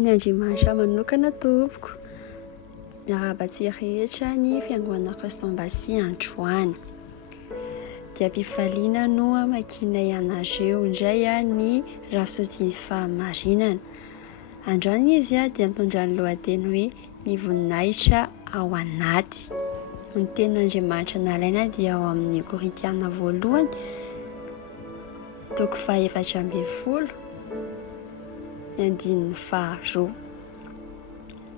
Andriamanitra manokana tompoko miarabantsika rehetra ny fiangonana Kristam-basia androany dia mpifaliana no amakinay anareo indray ny rafisoty fahamarinana. Androany izy dia mitondra ny lohateny hoe ny voninahitra ao anaty. Ny tenin'Andriamanitra nalaina dia ao amin'ny Korintiana 1 toko 14 andininy 2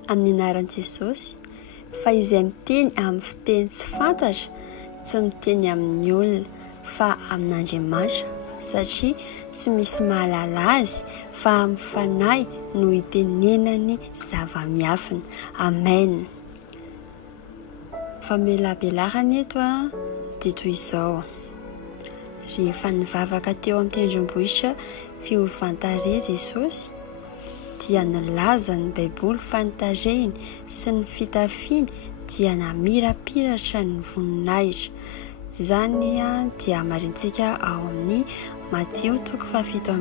amin'ny anaran'i Jesosy, fa izay miteny amin'ny fiteny tsy fantatra tsy miteny amin'ny olona fa amin'Andriamanitra, satria tsy misy mahalala azy fa amin'ny fanahy no itenenany zava-miafina. Amen. Famelabelarana eto dia toy izao: rehefa nivavaka teo amin'ny tendrombohitra fihovan-tarehy Jesosy, dia nilaza ny Baiboly fa ny tarehiny sy ny fitafiany dia namirapiratra ny voninahitra. Izany dia marintsika ao amin'ny Mateo toko 17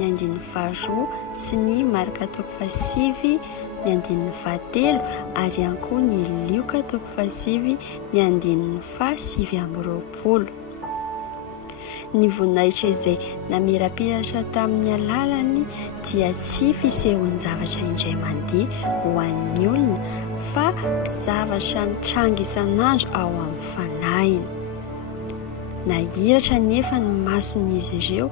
ny andininy 2 sy ny Marka toko 7 ny andininy 13 ary ihany koa ny Lioka toko 7 ny andininy 7. Ny voninahitra izay namirapiratra tamin'ny alalany dia tsy fisehon'ny zavatra indray mandeha ho an'ny olona, fa zavatra nitranga isan'andro ao amin'ny fanahiny. Nahiratra nefa ny mason'izy ireo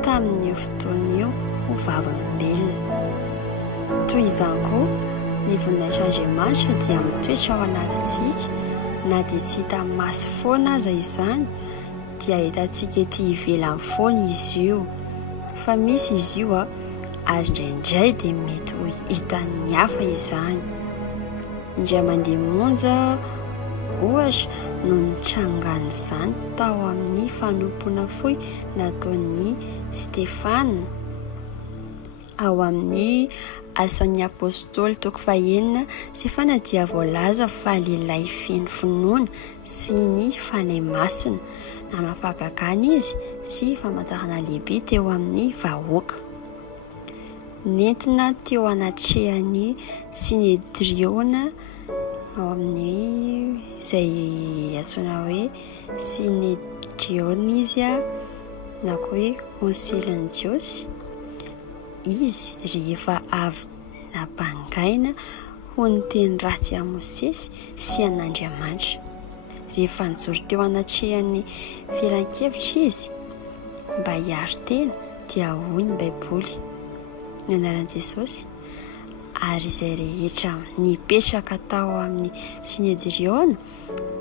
tamin'io fotoana io ho vavolombelona. Toy izany koa ny voninahitran'Andriamanitra dia mitoetra ao anatintsika, na dia tsy hita maso foana aza izany dia hitantsika ety ivelany foana izy io, fa misy izy io ary indraindray dia mety ho hitan'ny hafa izany. Indray mandeha monja ohatra no nitrangana izany tao amin'ny fanompoana foy nataon'i Stefana ao amin'ny Asan'ny Apôstôly toko 9. Stefana dia voalaza fa lehilahy feno finoana sy ny fanahy masina, nanafakakana izy sy famantarana lehibe teo amin'ny vahoaka. Nentina teo anatrehany Sinedriona ao amin'ny izay antsoina hoe Sinedriona izy na koa hoe konsilin'i Jiosy. Izy rehefa avy nabangaina ho ny teny ratsy a Mosesy sy an'Andriamanitra. Rehefa nijoro teo anatrehany filan-kevitra izy mba hiaro tena dia hoy ny Baiboly ny anaran'i Jesosy, ary izay rehetra nipetraka tao amin'ny Sinedriona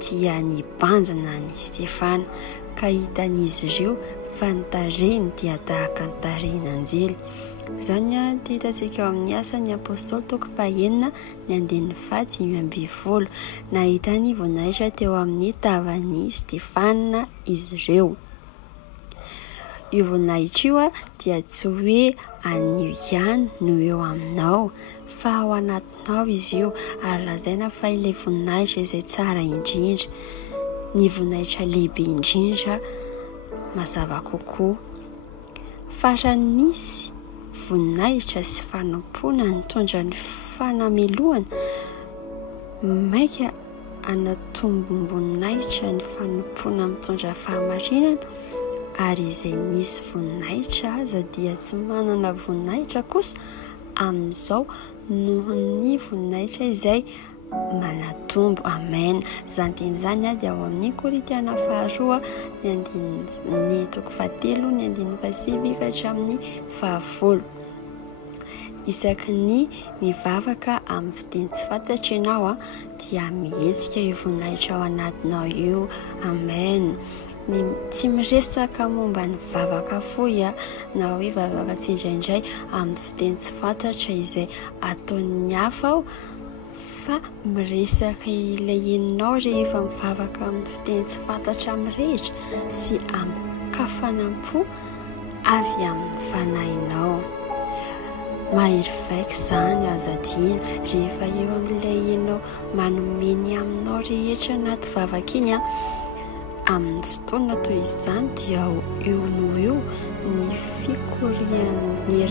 dia nibanjina ny Stefana, ka hitan'izy ireo fa ny tarehiny dia tahaka ny tarehin'anjely. Izany dia hitantsika ao amin'ny Asan'ny Apôstôly toko 9 ny andininy 10. Nahita ny voninahitra teo amin'ny tavan'i Stefana izy ireo. Io voninahitra io dia tsy hoe anio ihany no eo aminao, fa ao anatinao izy io, ary lazaina fa ilay voninahitra izay tsara indrindra, ny voninahitra lehibe indrindra mazava kokoa. Faran'nisy voninahitra sy fanompoana nitondra ny fanameloana, maika anatomboninahitra ny fanompoana mitondra fahamarinana, ary izay nisy voninahitra aza dia tsy manana voninahitra kosa amin'izao noho ny voninahitra izay manatombo. Amen. Izany teny izany dia ao amin'ny Korintiana 2 ny andininy toko 7 ny andininy 7 ka hatramin'ny 20. Isaky ny mivavaka amin'ny fiteny tsy fantatra ianao dia mihetsika io voninahitra ao anatinao io. Amen. Tsy miresaka momba ny vavaka foy na hoe vavaka tsindraindray amin'ny fiteny tsy fantatra izay ataon'ny hafa fa miresaka ilay eninao rehefa mivavaka amin'ny fiteny tsy fantatra mirehitra sy amin'ny kafanam-po avy amin'ny fanahinao. Mahery vaika izany azadina rehefa eo amin'ilay eninao manomeny aminao rehetra anaty vavaka iny amin'ny fotoana toy izany dia eo no eo ny fikorian'ny